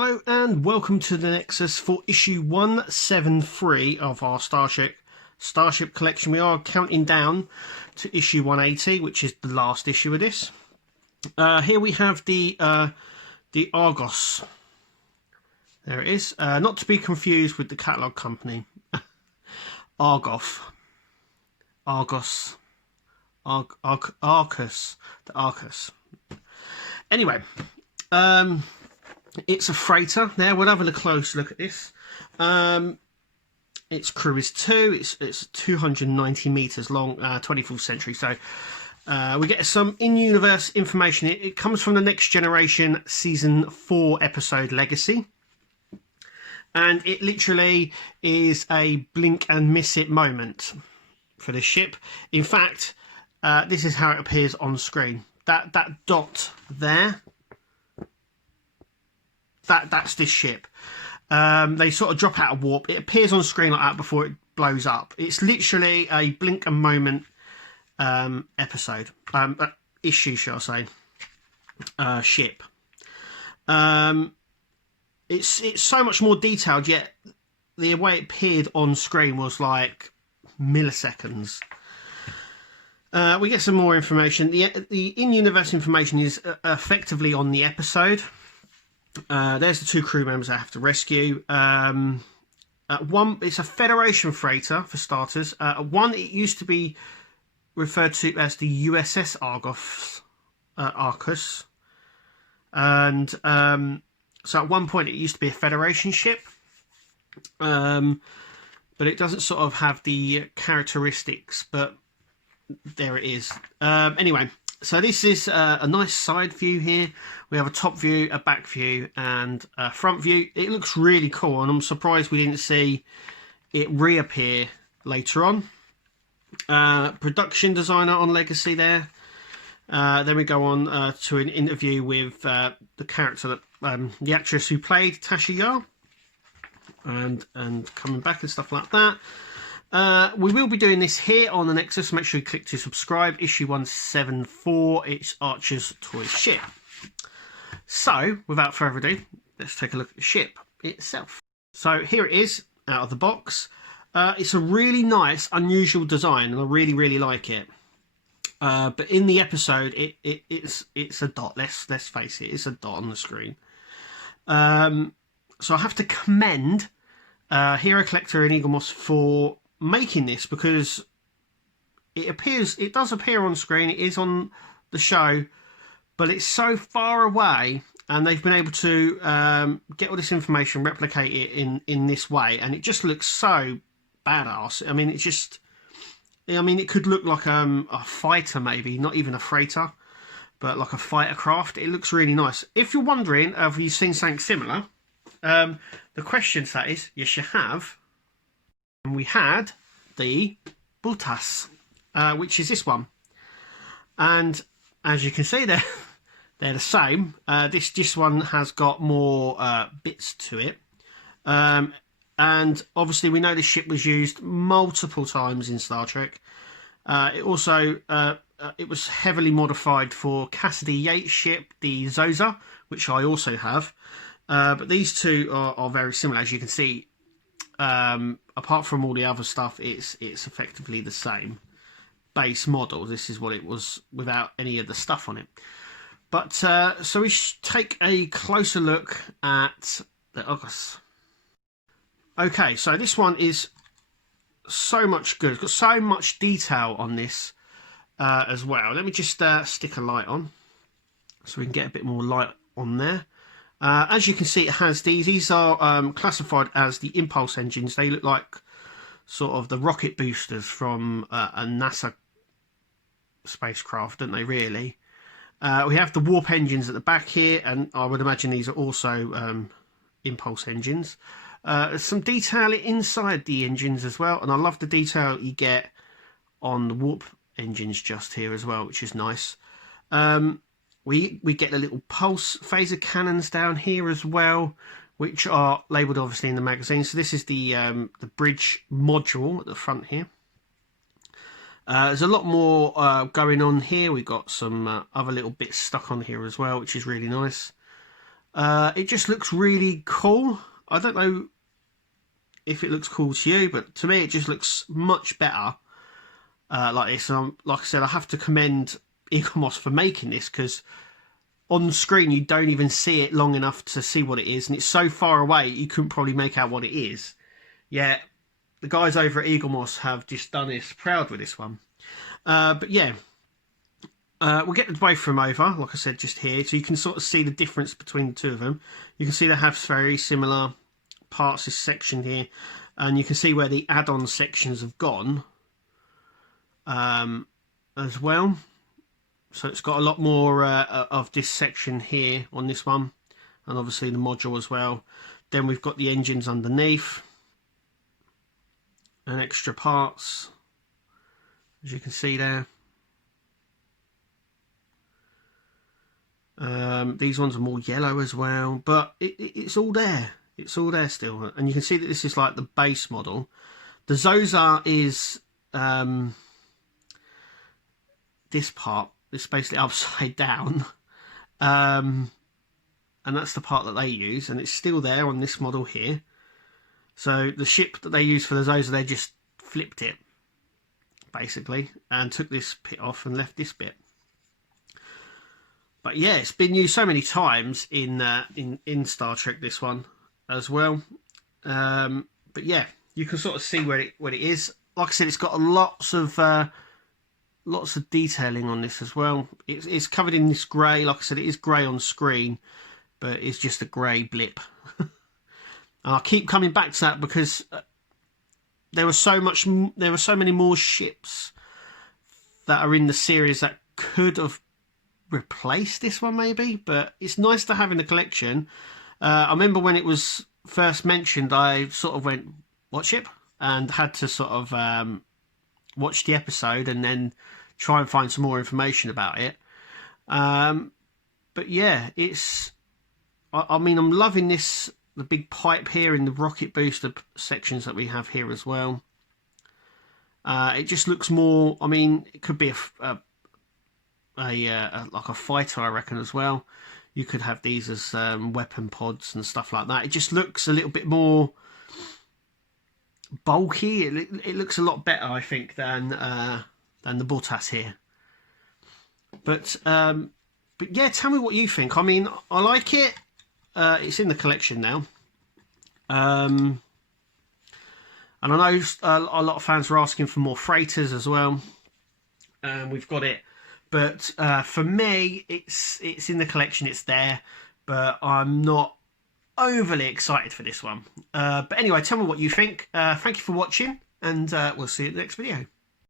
Hello and welcome to the Nexus for issue 173 of our Starship Collection. We are counting down to issue 180, which is the last issue of this. Here we have the Argos. There it is. Not to be confused with the catalogue company. Argos. The Arcos. Anyway, it's a freighter. There, we'll have a close look at this. Its crew is 2. It's 290 meters long, 24th century. So we get some in-universe information. It comes from the Next Generation Season 4 episode Legacy. And it literally is a blink and miss it moment for the ship. In fact, this is how it appears on screen. That dot there, that's this ship. They sort of drop out of warp. It appears on screen like that before it blows up. It's literally a blink and moment episode, issue, shall I say, ship. It's so much more detailed, yet the way it appeared on screen was like milliseconds. We get some more information. The in-universe information is effectively on the episode. There's the 2 crew members that have to rescue. It's a Federation freighter, for starters. One, it used to be referred to as the USS Arcos. And so at one point it used to be a Federation ship. But it doesn't sort of have the characteristics, but there it is. Anyway, so this is a nice side view here. We have a top view, a back view, and a front view. It looks really cool, and I'm surprised we didn't see it reappear later on. Production designer on Legacy there. Then we go on to an interview with the character, that the actress who played Tasha Yar, and coming back and stuff like that. We will be doing this here on the Nexus. Make sure you click to subscribe. Issue 174. It's Archer's toy ship. So, without further ado, let's take a look at the ship itself. So here it is, out of the box. It's a really nice, unusual design, and I really like it. But in the episode, it's a dot. Let's face it, it's a dot on the screen. So I have to commend Hero Collector and Eagle Moss for making this, because it does appear on screen, it is on the show, but it's so far away, and they've been able to get all this information, replicate it in this way, and it just looks so badass. I mean, it could look like a fighter, maybe not even a freighter, but like a fighter craft. It looks really nice. If you're wondering, have you seen something similar, the question to that is yes, you have. And we had the Butas, which is this one, and as you can see, they're the same. This one has got more bits to it, and obviously we know this ship was used multiple times in Star Trek. It also it was heavily modified for Cassidy Yates' ship, the Zosa, which I also have. But these two are very similar, as you can see. Apart from all the other stuff, it's effectively the same base model. This is what it was without any of the stuff on it. But so we should take a closer look at the Argos. Okay, so this one is so much good. It's got so much detail on this as well. Let me just stick a light on so we can get a bit more light on there. As you can see, it has these are classified as the impulse engines. They look like sort of the rocket boosters from a NASA spacecraft, don't they, really? We have the warp engines at the back here, and I would imagine these are also impulse engines. There's some detail inside the engines as well, and I love the detail you get on the warp engines just here as well, which is nice. We get the little pulse phaser cannons down here as well, which are labelled obviously in the magazine. So this is the bridge module at the front here. There's a lot more going on here. We've got some other little bits stuck on here as well, which is really nice. It just looks really cool. I don't know if it looks cool to you, but to me it just looks much better like this. Like I said, I have to commend Eaglemoss for making this, because on the screen you don't even see it long enough to see what it is, and it's so far away you couldn't probably make out what it is. Yeah, the guys over at Eaglemoss have just done us proud with this one. But yeah, we'll get both of them over, like I said, just here, so you can sort of see the difference between the two of them. You can see they have very similar parts, this section here, and you can see where the add-on sections have gone as well. So it's got a lot more of this section here on this one, and obviously the module as well. Then we've got the engines underneath and extra parts, as you can see there. These ones are more yellow as well, but it's all there. It's all there still, and you can see that this is like the base model. The Zosa is this part. It's basically upside down, and that's the part that they use, and it's still there on this model here. So the ship that they use for the Zosa, they just flipped it basically and took this bit off and left this bit. But yeah, it's been used so many times in Star Trek, this one as well. But yeah, you can sort of see where it is. Like I said, it's got lots of detailing on this as well. It's covered in this grey. Like I said, it is grey on screen, but it's just a grey blip. And I keep coming back to that because there were so many more ships that are in the series that could have replaced this one maybe, but it's nice to have in the collection. I remember when it was first mentioned, I sort of went, what ship? And had to sort of watch the episode and then try and find some more information about it. But yeah, I mean, I'm loving this, the big pipe here in the rocket booster sections that we have here as well. It just looks more, I mean, it could be like a fighter, I reckon, as well. You could have these as weapon pods and stuff like that. It just looks a little bit more bulky. It looks a lot better, I think, than the Bottas here. But yeah, tell me what you think. I mean, I like it. It's in the collection now. And I know a lot of fans are asking for more freighters as well. We've got it. But for me, it's in the collection, it's there, but I'm not overly excited for this one. But anyway, tell me what you think. Thank you for watching, and we'll see you in the next video.